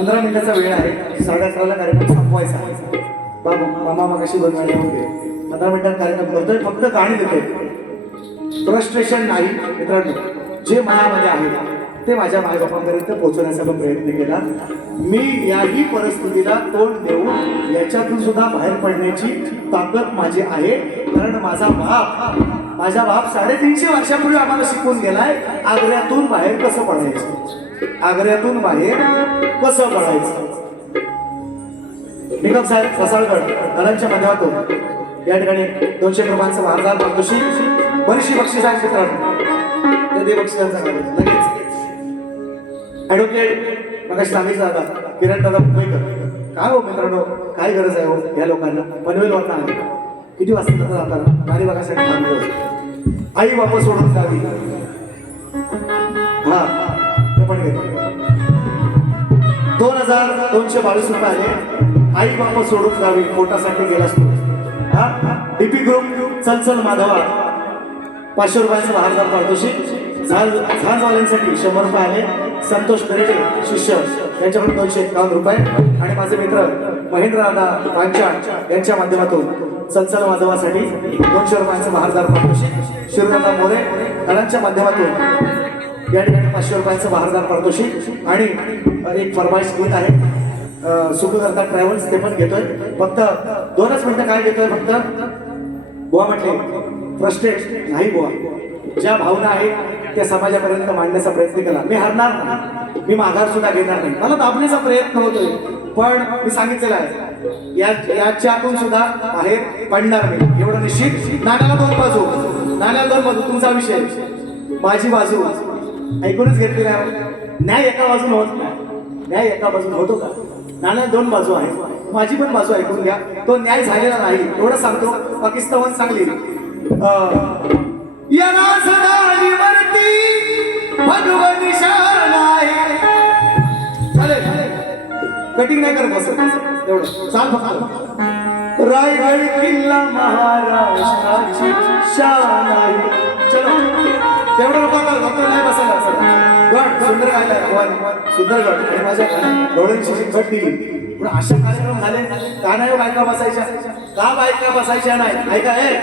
15 मिनिटाचा वेळ आहे, 11:30ला कार्यक्रम संपवायचा आहे. बाबा मामा मगाशी बनवायला होते, 15 मिनिटात कार्यक्रम करतोय, फक्त गाणी देतोय. फ्रस्ट्रेशन नाही मित्रांनो, जे मनामध्ये आहे ते माझ्या मायबापांपर्यंत पोहोचवण्याचा पण प्रयत्न केला. मी याही परिस्थितीला तोंड देऊन याच्यातून सुद्धा बाहेर पडण्याची ताकद माझी आहे. कारण माझा बाप 350 वर्षापूर्वी आम्हाला शिकवून गेलाय आग्र्यातून बाहेर कसं पडायचं, आग्र्यातून बाहेर कसं पडायचं. निकम साहेब कसाळगड घरांच्या माध्यमातून या ठिकाणी 200 रुपयांचं भारदार पारितोषिक, बरीचशी बक्षीस आहेत मित्रांनो. ते दे बक्षिसांचा लगेच. ॲडव्होकेट मगाशी सांगितलं दादा किरण दादा मुंबईकर, काय हो मित्रांनो, काय गरज आहे हो या लोकांना. पनवेलवरनं आले, किती वाजता जाताना गाडी बघायसाठी थांबलो. आई बापा सोडून गावी, हा ते पण घेतो. 2222 रुपये आले. आई बापा सोडून गावी पोटासाठी गेलास तू. हा डीपी ग्रुप चल माधवा 500 रुपयांचं भारदार पारितोषिक. झांजवाल्यांसाठी 100 रुपये आले. संतोष पेरेटे शिष्य यांच्याकडून 251 रुपये. आणि माझे मित्र महेंद्र दादा पांचाळ यांच्या माध्यमातून चल माधवासाठी 200 रुपयांचं भारदार पारितोषिक. शिवदादा मोरे घरांच्या माध्यमातून या ठिकाणी 500 रुपयांचं भारदार पारितोषिक. आणि एक फरमाईश गीत आहे सुखकर्ता ट्रॅव्हल्स, ते पण घेतोय. फक्त 2च मिनिटं. काय घेतोय फक्त बुवा म्हटले फ्रस्ट्रेट नाही बुवा, ज्या भावना आहेत त्या समाजापर्यंत मांडण्याचा प्रयत्न केला. मी हरणार नाही, मी माघार सुद्धा घेणार नाही. मला दाबण्याचा प्रयत्न होतोय, पण मी सांगितलेलं आहे याच्यातून सुद्धा बाहेर पडणार नाही एवढं निश्चित. नाण्याला 2 बाजू, नाण्याला 2 बाजू. तुमचा विषय, माझी बाजू ऐकूनच घेतली नाही. न्याय एका बाजून होत नाही, न्याय एका बाजून होतो का? नाण्याला 2 बाजू आहेत, माझी पण बाजू ऐकून घ्या. तो न्याय झालेला नाही एवढं सांगतो. पाकिस्तान सांगली या राजधानीवरती भगवन निशाण आहे. चालेल, कटिंग नाही करत बसत एवढं चाल फक्त. रायगड किल्ला महाराष्ट्राची शान आहे. चलो तेवढं नको नाही बसायला. गड सुंदर गायला सुंदरगड आणि माझ्या डोळ्यांची गट दिली. पण अशा कार्यक्रम झाले का नाही बायका बसायच्या, का बायका बसायच्या नाही? ऐका हे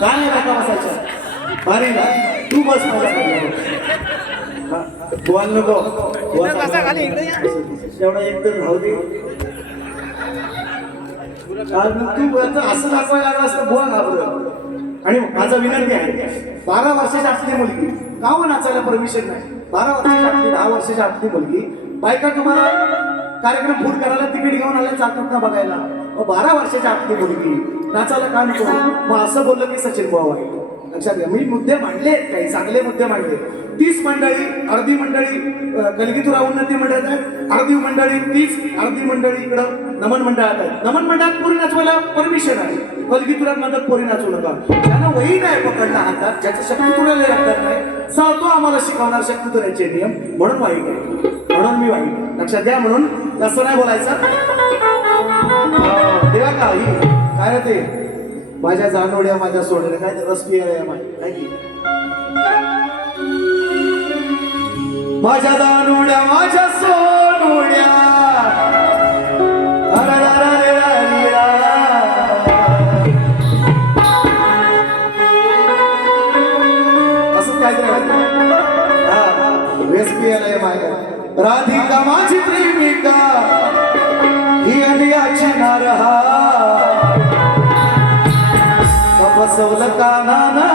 का नाही बायका बसायच्या? भारी ना, तू बस बोल नको एवढा एक तर राहू दे. तू असं दाखवायला लागला असतं बुवा घाबरत. आणि माझा विनंती आहे, 12 वर्षाची आतली मुलगी का हो नाचायला परमिशन नाही? 12 वर्षाची आतली, 10 वर्षाची आतली मुलगी बायका तुम्हाला कार्यक्रम फूड करायला तिकीट घेऊन आल्या चालतात का बघायला? 12 वर्षाची आतली मुलगी नाचायला का नको? मग असं बोललं की सचिन बुवा वाईट. लक्षात घ्या, मी मुद्दे मांडले, काही चांगले मुद्दे मांडले. 30 मंडळी, अर्धी मंडळी कलगीतुरा उन्नती मंडळात आहे, अर्धी मंडळी 30, अर्धी मंडळी इकडं नमन मंडळात आहे. नमन मंडळात पोरी नाचवायला परमिशन आहे, कलगीतुरात म्हणतात पोरी नाचू नका. ज्यांना वही नाही पकडला हातात, ज्याचं शक्तितुराला लागतात नाही, तो आम्हाला शिकवणार शक्तितुराचे नियम, म्हणून वाईट आहे, म्हणून मी वाईट. लक्षात घ्या, म्हणून तसं नाही बोलायचं. देवा काही काय ते माझ्या जानोड्या माझ्या सोडल्या काय रस पिया काय की माझ्या जानोड्या माझ्या सोडल्या असं काय रस पियाला माझ्या राधिका माझी प्रेमिका ही अलियाची नारहा बसवलं कानानं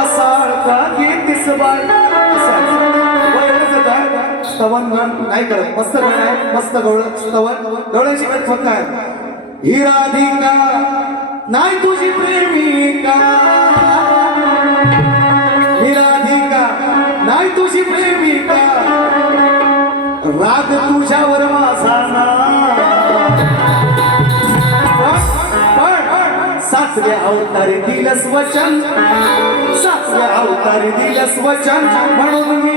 असाळ का घेतीस बाय. स्तवन नाही करत, मस्त गळ आहे, मस्त गवळ स्तवन गवळ्याची गट फक्त आहे. ही राधिका नाही तुझी प्रेमिका, ही राधिका नाही तुझी प्रेमिका, राग तुझ्यावर माझा ना. 7व्या अवतारी दिलस वचन, 7व्या अवतारी दिलस वचन, म्हणून मी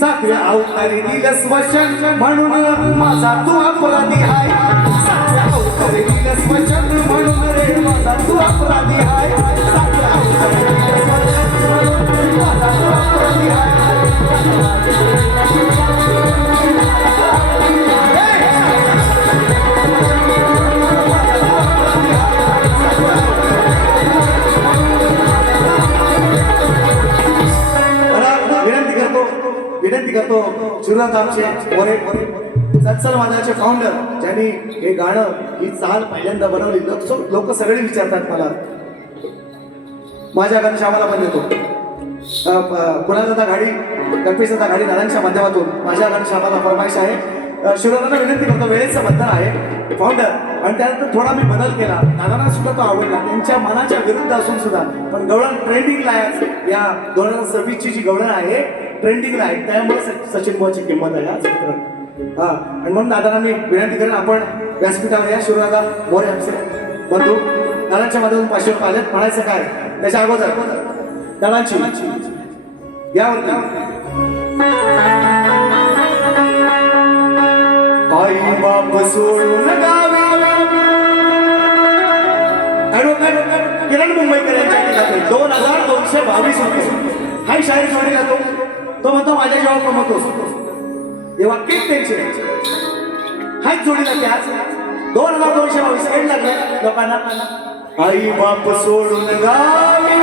7व्या अवतारी दिलस वचन, म्हणून माझा तू अपराधी हाय. 7व्या अवतारी दिलस वचन, म्हणून रे माझा तू अपराधी हाय. 7व्या अवतारी दिलस वचन, म्हणून माझा तू अपराधी हाय. मोरे सत्सल माझाचे फाउंडर, ज्यांनी हे गाणं ही चाल पहिल्यांदा बनवली. लोक सगळे विचारतात मला, माझ्या घनश्यामाला पण देतो कुणाचा गाडी गणपेशचा गाडी दादांच्या माध्यमातून माझ्या घनश्यामाला फरमाईश आहे. शिरोदांना विनंती करतो, वेळेचं बंधन आहे फाउंडर, आणि त्यानंतर थोडा मी बदल केला. दादांना सुद्धा तो आवडला, त्यांच्या मनाच्या विरुद्ध असून सुद्धा. पण गवळण ट्रेंडिंगला आहे, या 2026ची जी गवळण आहे ट्रेंडिंगला आहे, त्यामुळे सचिन भाऊची किंमत आहे आज हा. आणि म्हणून दादांना मी विनंती करेन, आपण व्यासपीठावर या. शिरोदादा मोरे आमचे बंधू, दादांच्या माध्यमातून 500 रुपये आलेत. म्हणायचं काय त्याच्या अगोदर दादांची यावरती आई बाप सोडून गावी, ऍडव्होकेट किरण मुंबईकर यांच्या ठिकाणी 2222 रुपये. हाही शाहीर जोडीला तो म्हणतो माझ्या जेव्हा कमवतोस, हे वाक्य त्यांचे हाच जोडीला ते आज 2222 एंड लागले लोकांना. आई बाप सोडून गावी,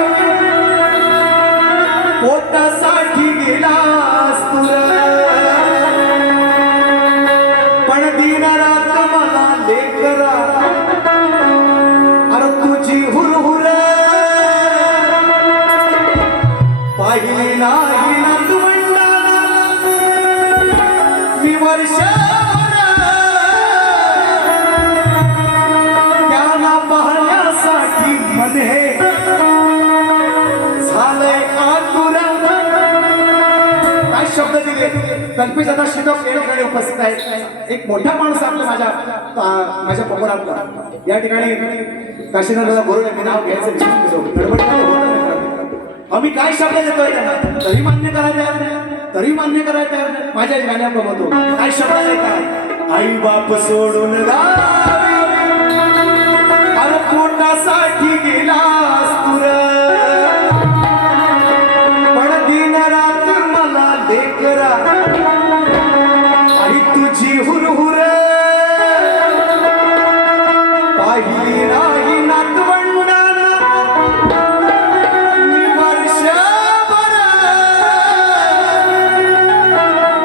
पोटासाठी गेलास तुला, पण दिनारात मला लेकरा, अरे तुझी हुरहुर पाहिली नाही नातवंडाला मी वर्षभर, त्यांना पाहण्यासाठी मने झालंय आतुर. काय शब्द दिले कल्पित दादा शिदोक या ठिकाणी उपस्थित आहेत. एक मोठा माणूस आपला माझ्या पकोडातला या ठिकाणी काशीनाथला बरोबर मी नाव घ्यायचं गडबडीमध्ये होत नाही. आम्ही काय शब्द देतोय त्यांना तरी मान्य करायचं, माझ्या गाण्या कमवतो. काय शब्द देतात, आई बाप सोडून गावी, अरे पोटासाठी गेलास तुर, पण दिन रात मला लेकरा, आई तुझी हुरहुर पाहिली नाही नातवंडाला मी वर्षभर,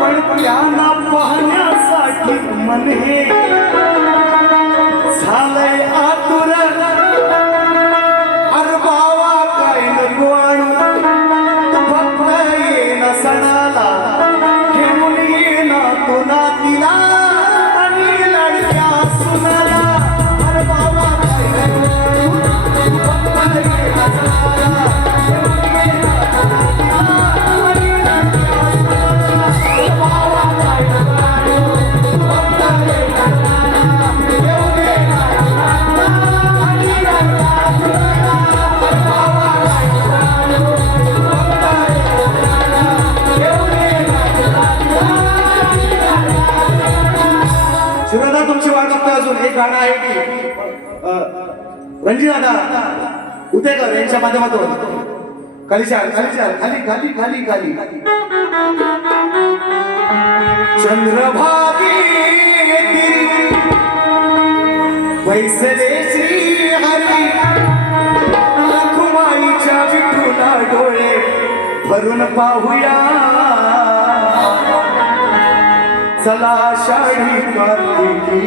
पण त्यांना पाहण्यासाठी मने झालंय आतुर. अरे बावा काय नको आणू, तू फक्त ये ना सणाला, घेऊन ये ना तो नातीला आणि लडक्या सुनाला. अरे बावा काय नको आणू, तू फक्त ये ना सणाला, घेऊन ये ना तो नातीला आणि लडक्या सुनाला. अरे बावा काय नको आणू, तू फक्त ये ना सणाला, घेऊन ये ना तो नातीला आणि लडक्या सुनाला. अरे बावा काय नको आणू, तू फक्त ये ना सणाला, घेऊन ये ना तो नातीला आणि लडक्या सुनाला. शिरोदा तुमची वाट बघतोय. अजून एक गाणं आहे की रणजितदादा उतेकर यांच्या माध्यमातून खाली खाली चंद्रभागी वैसले श्री हरी, रखुमाईच्या विठूला डोळे भरून पाहूया, चला आषाढी कार्तिकी.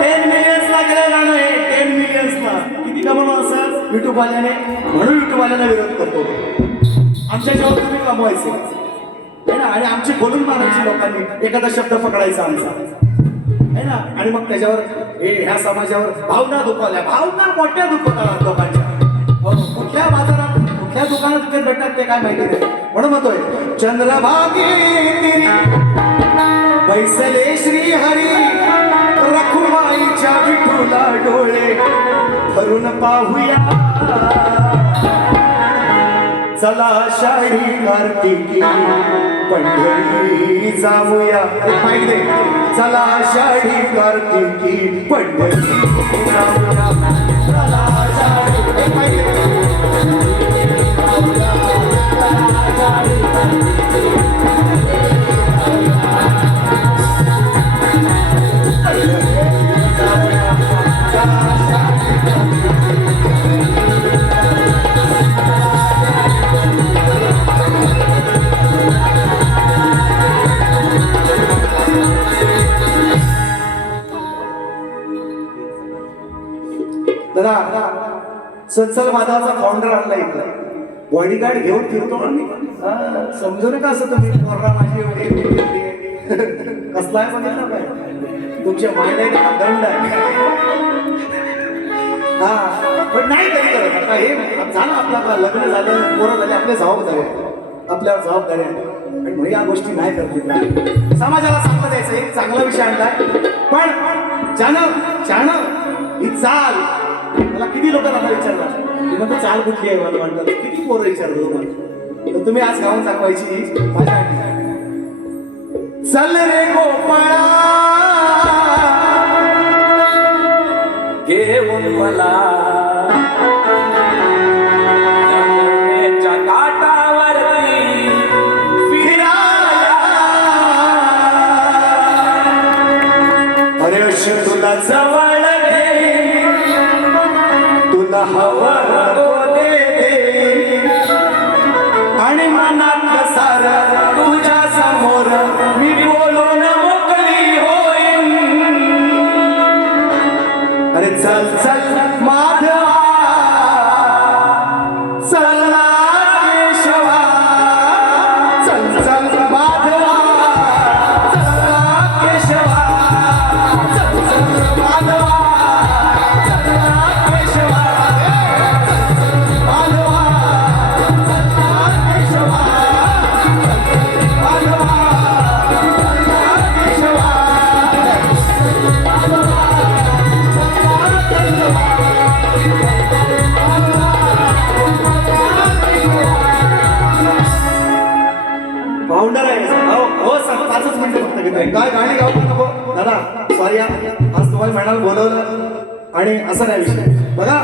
10 मिलियन्स लागले गाणं आहे, 10 मिलियन्सला किती कमवलं असं युट्यूब वाल्याने, म्हणून युट्यूब वाल्याला विरोध करतो. आमच्या जेव्हा तुम्ही कमवायचे है ना, आणि आमची बोलून मारायची लोकांनी, एखादा शब्द पकडायचा आमचा है ना, आणि मग त्याच्यावर ह्या समाजावर भावना दुखवल्या, भावना मोठ्या दुखवतात लोकांच्या. कुठल्या बाजारात कुठल्या दुकानात तिथे भेटतात ते काय माहिती नाही. म्हणून म्हणतोय चंद्रभागी बैसले श्री हरी, रखुमाईच्या विठूला डोळे भरून पाहूया, चला आषाढी कार्तिकी पंढरी जाऊया. चला आषाढी कार्तिकी पंढरी जाऊया, चला आषाढी बघा सत्सल माधवाचा फाउंडर आणला इथं बॉडीगार्ड घेऊन फिरतो आम्ही समजू नका असं तुम्ही पोररा माझी एवढी कसला आहे बघितलं काय तुमच्या मांड्याला दंड आहे हा पण नाही तरी करत आता हे झालं आपलं लग्न झालं पोरं झाले आपले जबाबदारी आहे आपल्यावर जबाबदारी आहे आणि म्हणून या गोष्टी नाही करत समाजाला चांगलं द्यायचं एक चांगला विषय आणलाय पण ज्यानं ही चाल मला किती लोकांना आता विचारतात मग चाल कुठली आहे मला म्हणतात किती पोरं विचारतो तुम्हाला तर तुम्ही आज गाऊन दाखवायची माझ्या चल रे गोपाळा घेऊन मला यमुनेच्या काठावरती फिराया अरे अशी तुला जवळ घे तुला हवं दे आणि मनात सार तुझ्या समोर मी बोलून मोकळी होईन अरे चल चल माधवा चला केशवा चल चल माधवा चला केशवा चल चल माधवा चला केशवा माधवा चला केशवा माधवा चला केशवा फाउंडर आहे हो सर 5 मिनिटं फक्त घेतोय काय गाणी गाऊ नको दादा सॉरी आज तुम्हाला मॅडम बोलवलं आणि असं नाही विषय बघा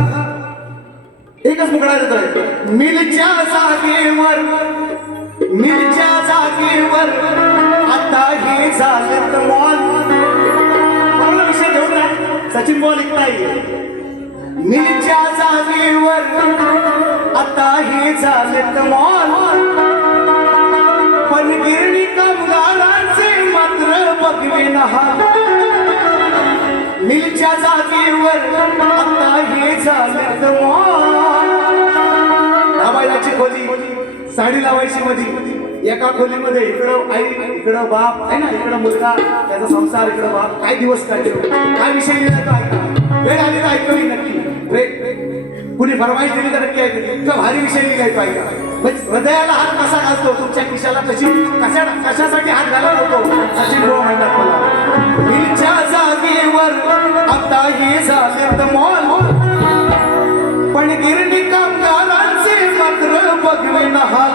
एकच मुकडा देतोय मिलच्या जागेवर आता हे झालं मॉल मला विषय घेऊन ना सचिन बॉल इकताय मिलच्या जागेवर आता हे झालं मॉल पण गिरणी कामगारांचे मात्र बघवेना मिलच्या जागेवर आता हे झालं लावायची खोली साडी लावायची मधी एका खोलीमध्ये इकडं आई इकडं बाप आहे ना इकडं मुलगा त्याचा संसार इकडं बाप काय दिवस काढले काय विषय लिहिला तो ऐका वेळ आली तर ऐकली नक्की कुणी फरमाईश दिली तर नक्की ऐकली इतका भारी विषय लिहिलाय तो ऐका हृदयाला हात कसा घालतो तुमच्या खिशाला कशासाठी हात घालत होतो सचिन भाऊ म्हणतात मला मिलच्या जागेवर आता हे झाले मॉल पण गिरणी कामगारांचे मात्र बघवेना हात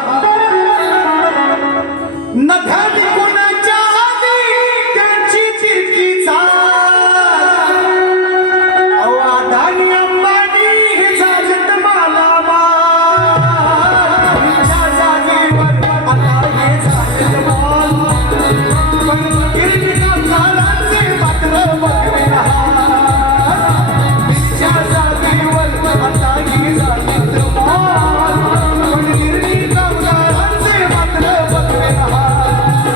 नद्यात कोणाच्या आधी त्यांची चिरकी चाल अवाधानी अंबानी हे झालेत मालामाल मिलच्या जागेवर आता हे झालेत मॉल पण गिरणी कामगारांचे मात्र बघवेना हात मिलच्या जागेवर आता हे झालेत मॉल पण गिरणी कामगारांचे मात्र बघवेना हात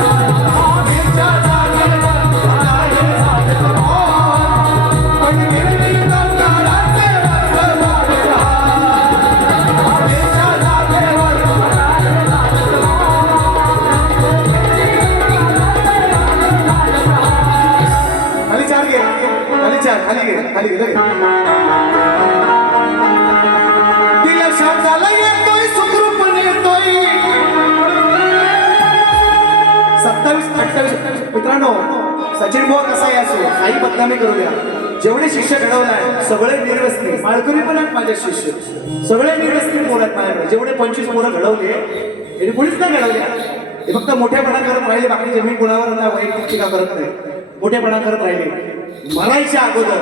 खाली गेले तिला शब्दाला येतोय सुखरूपणे येतोय 27-28 मित्रांनो सचिन भाऊ कसा यायचो काही बदनामी करू द्या जेवढे शिष्य घडवलाय सगळे निर्व्यसनी माळकरी पण आहेत माझे शिष्य सगळे निर्व्यसनी पोर आहेत माझ्याकडे जेवढे 25 पोरं घडवले यांनी कोणीच नाही घडवले हे फक्त मोठेपणा करत राहिले बाकी जमीन कुणावर वैयक्तिक टीका करत नाही मोठेपणा करत राहिले मरायच्या अगोदर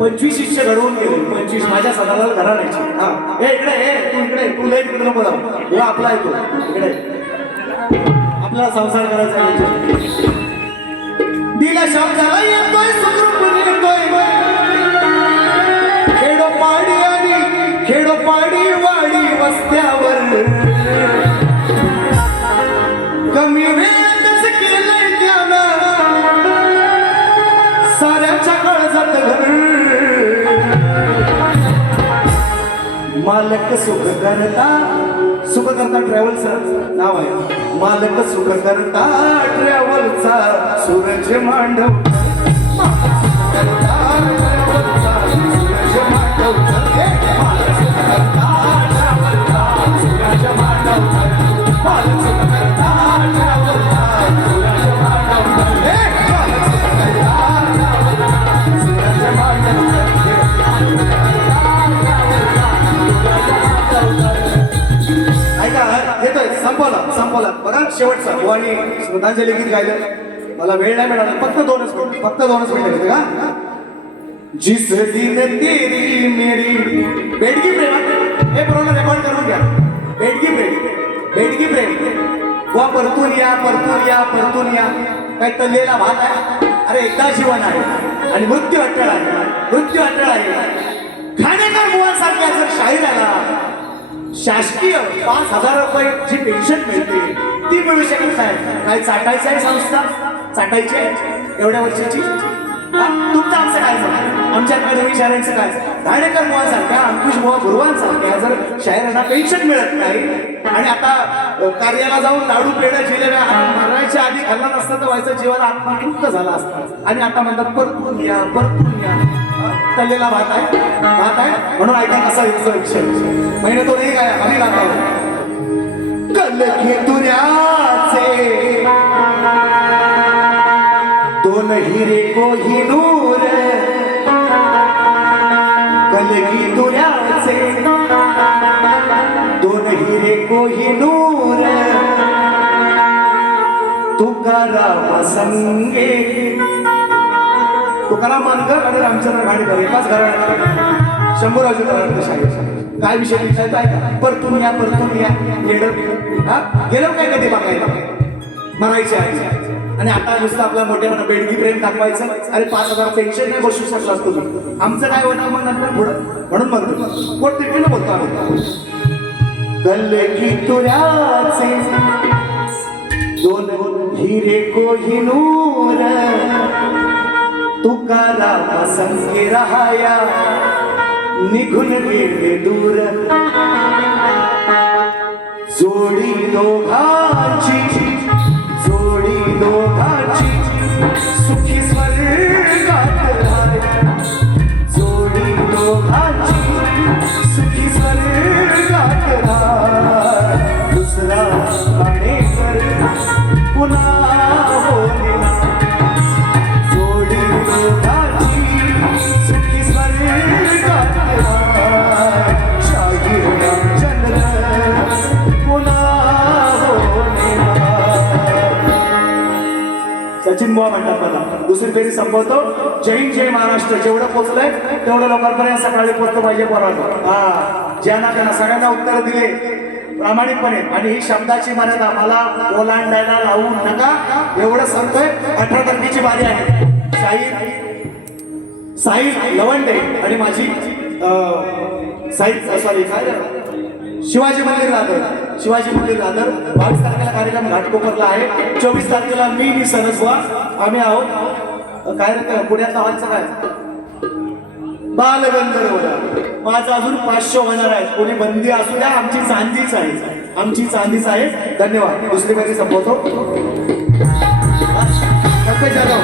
25 शिष्य घडवून गेले 25 माझ्या सदाला घराण्याची हा हे इकडे तू लय तिकडे नको जाऊ हो आपला आहे तो इकडे आपला संसार करायचा आहे दिला शब्दाला येतोय सुखरूपणे येतोय खेडोपाडी वाडी वस्त्यावर कमी वेळातच केलंय त्यानं साऱ्याच्या काळजात घर मालक सुख करता ट्रॅव्हलचं नाव आहे. मालक सुख करता ट्रॅव्हलचा सूरज मांडव येतोय. संपवला बघा शेवटचा आणि श्रद्धांजली गीत गायलं. मला वेळ नाही मिळाला. फक्त दोनच मिनिट का. जिस दिन तेरी मेरी बेडगी प्रेम हे बरोबर रेकॉर्ड करून घ्या. बेडगी प्रेम वा परतून या काय तल्लेला भात आहे. अरे एकदा जीवन आहे आणि मृत्यू अटळ आहे. खाणेकर बुवांसारख्या जर शाहीर आला शासकीय 5,000 रुपये जी पेन्शन मिळते ती मिळू शकत नाही. काय चाटायचं आहे संस्था चाटायची आहे एवढ्या वर्षाची. तुमचं आमचं काय आमच्याकडे विचारायचं काय. घाणेकर बुवांसारख्या अंकुश बुवा गुरुवांसारख्या जर शाहिरांना पेन्शन मिळत नाही आणि आता कार्याला जाऊन लाडू पेढ्या जिलेब्या मारायच्या आधी खाल्ला नसतं तर व्हायचं जीवन आत्मतृप्त झाला असतं. आणि आता म्हणतात परतून या तल्लेला भात आहे म्हणून ऐका कसा युक्त विषय महिने तो नाही काय आम्ही गातो. कलकी तुऱ्याचे दोन हिरे कोहिनूर कलगी तुऱ्याचे दोन हिरे कोहिनूर तुकाराम संगे तुकाराम मानकर आणि रामचंद्र घाणेकर एकाच घराण्यात शंभूराजी शाहीर. काय विषय विचारता आहे का. परतून या गेलो काय कधी बघायला मरायचे आहे. आणि आता नुसतं आपल्या मोठ्या बेडगी प्रेम दाखवायचं. अरे 5,000 पेन्शन नाही बसू शकला असतो तुम्ही. आमचं काय होणार मग नंतर पुढं म्हणून म्हणतो पोट तिकडे बोलतो आम्ही. कलगी तुऱ्याचे दोन हिरे कोहिनूर तुकाराम संगे राहाया निघून गेले दूर. जोडी दोघांची सुखी स्वर्गात राहाया. जोडी दोघांची सुखी स्वर्गात राहाया. दुसरा घाणेकर पुन्हा होणे जोडी दोघांची सुखी स्वर्गात राहाया. शाहीर रामचंद्र पुन्हा होणे. सचिन बुवा म्हणतात मला. दुसरी फेरी संपवतो. जय हिंद जय महाराष्ट्र. जेवढं पोचलंय तेवढं लोकांपर्यंत सकाळी पोचलं पाहिजे पोरांनो. ज्यांना त्यांना सगळ्यांना उत्तर दिले प्रामाणिकपणे. आणि ही शब्दाची मर्यादा मला ओलांडायला लावू नका एवढं सांगतोय. 18 तारखेची बारी आहे. साहिल लवंडे आणि माझी शिवाजी मंदिर दादर 22 तारखेला कार्यक्रम घाटकोपरला आहे. 24 तारखेला मी सरसवा आम्ही आहोत. काय पुण्यात नावांचं काय बालगंधर्वला. माझं अजून 500 होणार आहेत. कोणी बंदी असू द्या आमची चांदीच आहे. धन्यवाद. दुसरी बारी संपवतो. जाधव